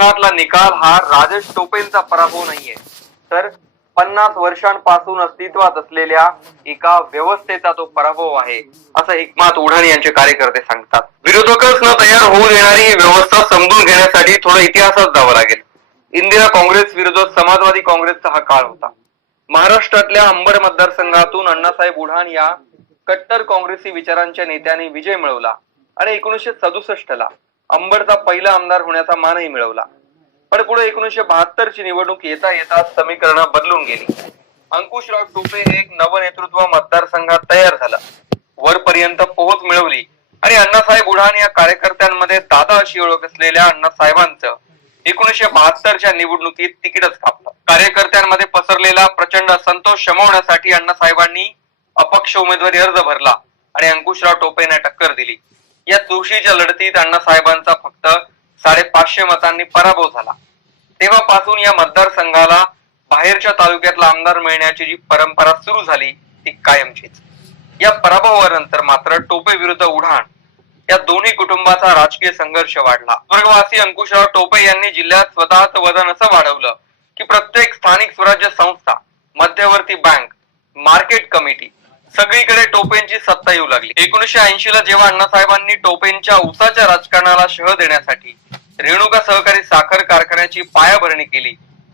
कोकणातला निकाल हा राजेश टोपेंचा पराभव नाहीये, तर 50 वर्षांपासून अस्तित्वात असलेल्या एका व्यवस्थेचा तो पराभव आहे, असं हिकमत उढाण यांचे कार्यकर्ते सांगतात. विरोधकच न तयार होऊ देणारी ही व्यवस्था समजून घेण्यासाठी थोडं इतिहासात जावं लागेल. इंदिरा काँग्रेस विरुद्ध समाजवादी काँग्रेसचा हा काळ होता. महाराष्ट्रातल्या अंबड मतदारसंघातून अण्णासाहेब उढाण या कट्टर काँग्रेसी विचारांच्या नेत्यांनी विजय मिळवला आणि 1967 ला अंबडचा पहिला आमदार होण्याचा मानही मिळवला. पण पुढे 1972 ची निवडणूक येता येता समीकरण बदलून गेली. अंकुशराव टोपे हे एक नवनेतृत्व मतदारसंघात तयार झालं, वरपर्यंत पोहोच मिळवली आणि अण्णासाहेब उढाण या कार्यकर्त्यांमध्ये दादा अशी ओळख असलेल्या अण्णासाहेबांचं 1972च्या निवडणुकीत तिकीटच कापलं. कार्यकर्त्यांमध्ये पसरलेला प्रचंड असंतोष शमवण्यासाठी अण्णासाहेबांनी अपक्ष उमेदवारी अर्ज भरला आणि अंकुशराव टोपेने टक्कर दिली. या चुरशीच्या लढतीत अण्णासाहेबांचा फक्त 550 मतांनी पराभव झाला. तेव्हापासून या मतदारसंघाला बाहेरच्या तालुक्यातला आमदार मिळण्याची जी परंपरा सुरू झाली ती कायमचीच. या पराभवानंतर मात्र टोपे विरुद्ध उढाण या दोन्ही कुटुंबाचा राजकीय संघर्ष वाढला. स्वर्गवासी अंकुशराव टोपे यांनी जिल्ह्यात स्वतःचं वजन असं वाढवलं की प्रत्येक स्थानिक स्वराज्य संस्था, मध्यवर्ती बँक, मार्केट कमिटी सगळीकडे टोपेंची सत्ता येऊ लागली. 1980 ला जेव्हा अण्णासाहेबांनी टोपेंच्या उसाच्या राजकारणाला शह देण्यासाठी रेणुका सहकारी साखर कारखान्याची पायाभरणी केली,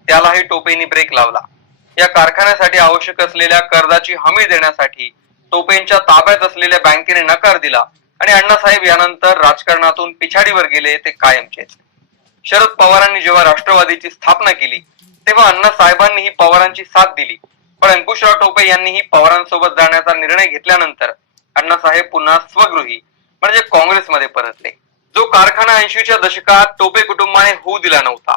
त्यालाही टोपेंनी ब्रेक लावला. या कारखान्यासाठी आवश्यक असलेल्या कर्जाची हमी देण्यासाठी टोपेंच्या ताब्यात असलेल्या बँकेने नकार दिला आणि अण्णासाहेब यानंतर राजकारणातून पिछाडीवर गेले ते कायमचेच. शरद पवारांनी जेव्हा राष्ट्रवादीची स्थापना केली तेव्हा अण्णासाहेबांनी ही पवारांची साथ दिली. पण अंकुशराव टोपे यांनीही पवारांसोबत जाण्याचा निर्णय घेतल्यानंतर अण्णासाहेब पुन्हा स्वगृही म्हणजे काँग्रेसमध्ये परतले. जो कारखाना 80च्या दशकात टोपे कुटुंबाने होऊ दिला नव्हता,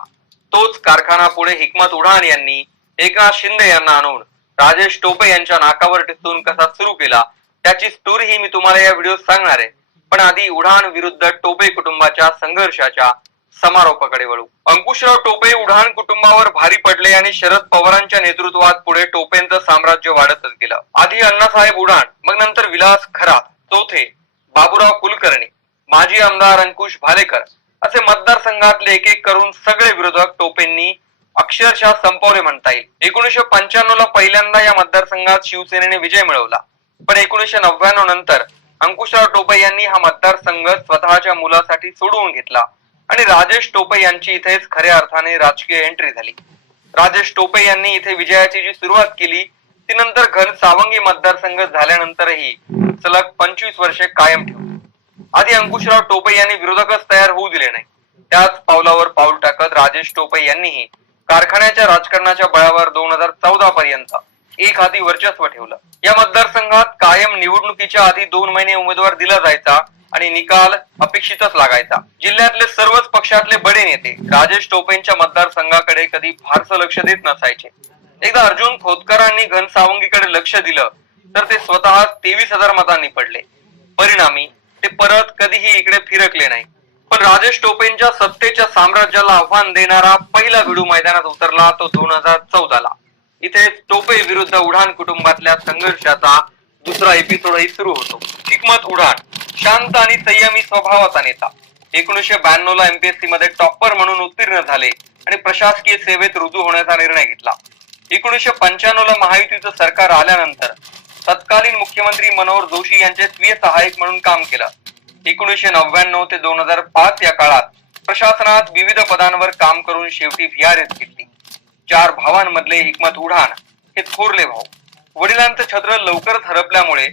तोच कारखाना पुढे हिकमत उढाण यांनी एकनाथ शिंदे यांना आणून राजेश टोपे यांच्या नाकावर टिचून कसा सुरू केला त्याची स्टोरी ही मी तुम्हाला या व्हिडिओत सांगणार आहे. पण आधी उढाण विरुद्ध टोपे कुटुंबाच्या संघर्षाच्या समारोपाकडे वळू. अंकुशराव टोपे उढाण कुटुंबावर भारी पडले आणि शरद पवारांच्या नेतृत्वात पुढे टोपेंचं साम्राज्य वाढतच गेलं. आधी अण्णासाहेब उढाण, मग नंतर विलास खरात, चौथे बाबूराव कुलकर्णी, माजी आमदार अंकुश भालेकर असे मतदारसंघातले एक एक करून सगळे विरोधक टोपेंनी अक्षरशः संपवले म्हणता येईल. 1995 ला पहिल्यांदा या मतदारसंघात शिवसेनेने विजय मिळवला. पण 1999 नंतर अंकुशराव टोपे यांनी हा मतदारसंघ स्वतःच्या मुलासाठी सोडवून घेतला आणि राजेश टोपे यांची इथेच खऱ्या अर्थाने राजकीय एंट्री झाली. राजेश टोपे यांनी इथे विजयाची जी सुरुवात केली ती नंतर घनसावंगी मतदारसंघ झाल्यानंतरही सलग 25 वर्षे कायम ठेवली. आधी अंकुशराव टोपे यांनी विरोधकच तयार होऊ दिले नाही. त्याच पावलावर पाऊल टाकत राजेश टोपे यांनीही कारखान्याच्या राजकारणाच्या बळावर 2014 पर्यंत एक हाती वर्चस्व ठेवलं. या मतदारसंघात कायम निवडणुकीच्या आधी 2 महिने उमेदवार दिला जायचा आणि निकाल अपेक्षितच लागायचा. जिल्ह्यातले सर्वच पक्षातले बडे नेते राजेश टोपेंच्या मतदारसंघाकडे कधी फारसं लक्ष देत नसायचे. एकदा अर्जुन खोतकरांनी घनसावंगीकडे लक्ष दिलं तर ते स्वतः 23,000 मतांनी पडले. परिणामी ते परत कधीही इकडे फिरकले नाही. पण राजेश टोपेंच्या सत्तेच्या साम्राज्याला आव्हान देणारा पहिला भिडू मैदानात उतरला तो 2014 ला. इथे टोपे विरुद्ध उढाण कुटुंबातल्या संघर्षाचा दुसरा एपिसोडही सुरू होतो. हिकमत उढाण शांत आणि संयमी स्वभावाचा नेता. 1992 ला एमपीएससी मध्ये टॉपर म्हणून उत्तीर्ण झाले आणि प्रशासकीय सेवेत रुजू होण्याचा निर्णय घेतला. 1995 ला महायुतीचं सरकार आल्यानंतर तत्कालीन मुख्यमंत्री मनोहर जोशी यांचे स्वीय सहाय्यक म्हणून काम केलं. 1999 ते 2005 या काळात प्रशासनात विविध पदांवर काम करून शेवटी व्हीआरएस घेतली. 4 भावांमधले हिकमत उढाण हे थोरले भाऊ. वडिलांचं छत्र लवकरच हरपल्यामुळे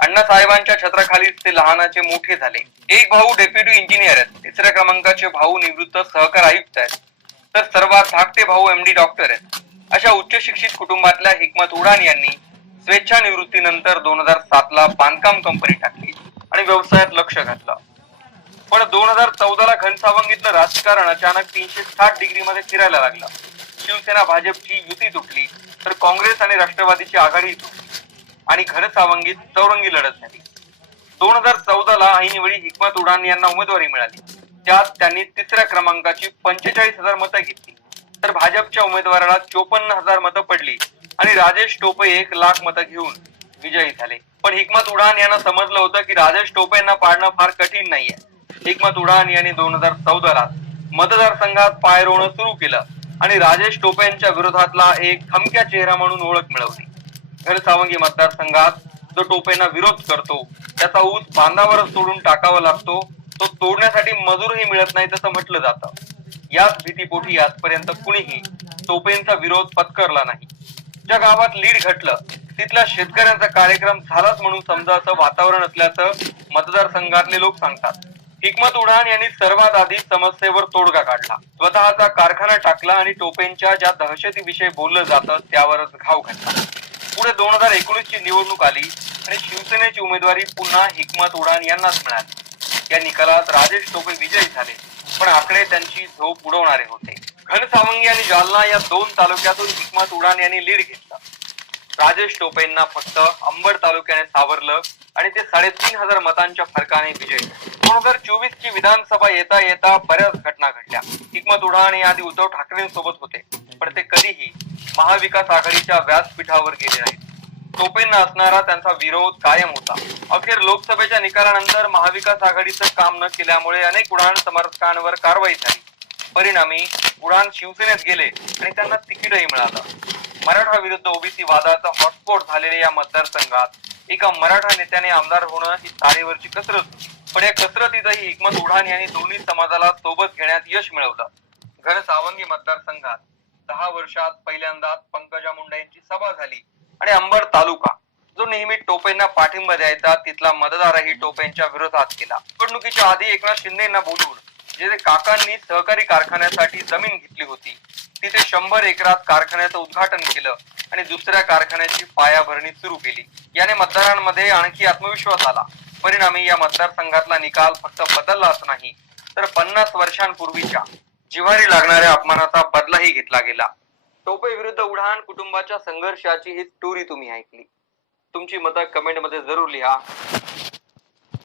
अण्णासाहेबांच्या छत्राखालीच ते लहानाचे मोठे झाले. एक भाऊ डेप्युटी इंजिनियर आहेत, तिसऱ्या क्रमांकाचे भाऊ निवृत्त सहकार आयुक्त आहेत, तर सर्वात धाकटे भाऊ एमडी डॉक्टर आहेत. अशा उच्च शिक्षित कुटुंबातल्या हिकमत उढाण यांनी स्वेच्छा निवृत्तीनंतर 2007 ला बांधकाम कंपनी टाकली आणि व्यवसायात लक्ष घातलं. पण 2014 ला घनसावंगीतलं राजकारण अचानक 360 डिग्री मध्ये फिरायला लागलं. शिवसेना भाजपची युती तुटली तर काँग्रेस आणि राष्ट्रवादीची आघाडी तुटली आणि घनसावंगीत चौरंगी लढत झाली. 2014 ला ऐनवेळी हिकमत उढाण यांना उमेदवारी मिळाली. त्यात त्यांनी तिसऱ्या क्रमांकाची 45,000 मतं घेतली तर भाजपच्या उमेदवाराला 54,000 मतं पडली आणि राजेश टोपे 1,00,000 मतं घेऊन विजयी झाले. पण हिकमत उढाण यांना समजलं होतं की राजेश टोपेंना पाडणं फार कठीण नाहीये. हिकमत उढाण यांनी 2014 ला मतदारसंघात पाय रोवणं सुरू केलं आणि राजेश टोपेंच्या विरोधातला एक खमक्या चेहरा म्हणून ओळख मिळवली. घनसावंगी मतदारसंघात जो टोपेंना विरोध करतो त्याचा ऊस बांधावरच तोडून टाकावा लागतो, तो तोडण्यासाठी मजूरही मिळत नाही तसं म्हटलं जातं. याच भीतीपोटी आजपर्यंत कुणीही टोपेंचा विरोध पत्करला नाही. ज्या गावात लीड घटलं तिथल्या शेतकऱ्यांचा कार्यक्रम झालाच म्हणून समजायचं वातावरण असल्याचं मतदारसंघातले लोक सांगतात. हिकमत उडान यांनी सर्वात आधी समस्येवर तोडगा काढला, स्वतःचा कारखाना टाकला आणि टोपेंच्या ज्या दहशतीविषयी बोललं जातं त्यावरच घाव घातला. पुढे 2019 ची निवडणूक आली आणि शिवसेनेची उमेदवारी पुन्हा हिकमत उडान यांनाच मिळाली. या निकालात राजेश टोपे विजयी झाले, पण आकडे त्यांची झोप उडवणारे होते. घनसावंगी आणि जालना या 2 तालुक्यातून हिकमत उडान यांनी लीड घेतला. राजेश टोपेंना फक्त अंबड तालुक्याने सावरलं आणि ते 3,500 मतांच्या फरकाने विजयी. 2024 ची विधानसभा येता येता बऱ्याच घटना घडल्या. हिकमत उडान या आधी उद्धव ठाकरेंसोबत होते, पण ते कधीही महाविकास आघाडीच्या व्यासपीठावर गेले नाहीत. टोपेंना असणारा त्यांचा विरोध कायम होता. अखेर लोकसभेच्या निकालानंतर महाविकास आघाडीचं काम न केल्यामुळे अनेक उडान समर्थकांवर कारवाई झाली. परिणामी उडान शिवसेनेत गेले आणि त्यांना तिकीटही मिळालं. मराठा विरुद्ध ओबीसी वादाचा हॉटस्पॉट झालेल्या या मतदारसंघात एका मराठा नेत्याने आमदार होणं ही तारेवरची कसरत होती. पण या कसरतीतही हिकमत उडान यांनी दोन्ही समाजाला सोबत घेण्यात यश मिळवलं. घनसावंगी मतदारसंघात 10 वर्षात पहिल्यांदाच पंकजा मुंडे यांची सभा झाली आणि अंबड तालुका जो नेहमी टोपेंना पाठिंबा द्यायचा तिथला मतदारही टोपेंच्या विरोधात केला. निवडणुकीच्या आधी एकनाथ शिंदे यांना बोलवून जे काकांनी सहकारी कारखान्यासाठी जमीन घेतली होती तिथे 100 एकरात कारखान्याचं उद्घाटन केलं आणि दुसऱ्या कारखान्याची पायाभरणी सुरू केली. याने मतदारांमध्ये आणखी आत्मविश्वास आला. परिणामी या मतदारसंघातला निकाल फक्त बदललाच नाही तर 50 वर्षांपूर्वीच्या जिव्हारी लागणाऱ्या अपमानाचा बदलाही घेतला गेला. टोपे विरुद्ध उडान कुटुंबाच्या संघर्षाची ही स्टोरी तुम्ही ऐकली. तुमची मतं कमेंट मध्ये जरूर लिहा.